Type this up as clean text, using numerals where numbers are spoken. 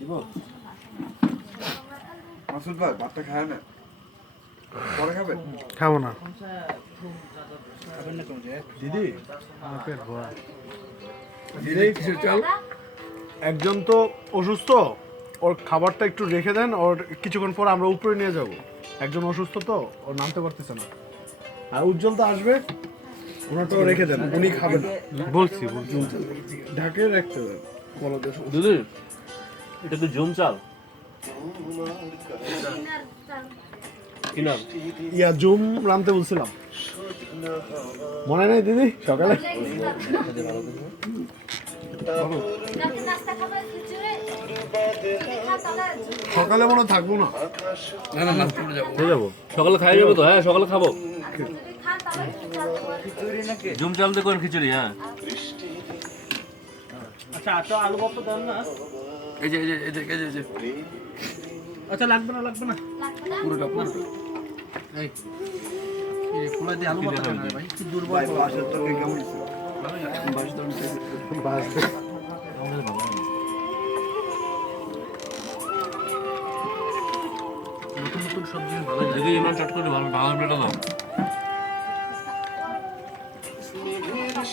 দিব মাসুদ ভাই ভাতটা খায় না পরে খাবে খাবো না খাবেন না কোন দিদি আমার পেট ভরা দিদি কিছু চাল একজন তো অসুস্থ ওর খাবারটা একটু রেখে দেন ওর কিছুক্ষণ পর আমরা উপরে নিয়ে যাব একজন অসুস্থ তো ও নামতে পারতেছে না আর উজ্জ্বল তো আসবে ওনারটাও রেখে দেন উনি খাবেন বলছি ঢাকে রাখতে দেন বলদের দিদি এটা কি জুম চাল কি নাম ইয়া জুম রানতে বলছিলাম মনে নাই দিদি সকালে সকালে মনে হয় থাকবো না না না নাস্তা করে যাবো হয়ে যাবো সকালে খাই যাবো তো হ্যাঁ সকালে খাবো জুম চাল দিয়ে করেন খিচুড়ি হ্যাঁ আচ্ছা তো আলু ভর্তা দেন না এই যে এই যে আচ্ছা লাগবে না পুরোটা এই খোলা দিয়ে আলু ভর্তা দেন ভাই কি দুর্বল ভাই বাসার তো কেমন ছিল বাস তো বাসবে নতুন নতুন সবজি ভালো দেখি ইমান চট করে ভালো ভালো বেটা দাও বাস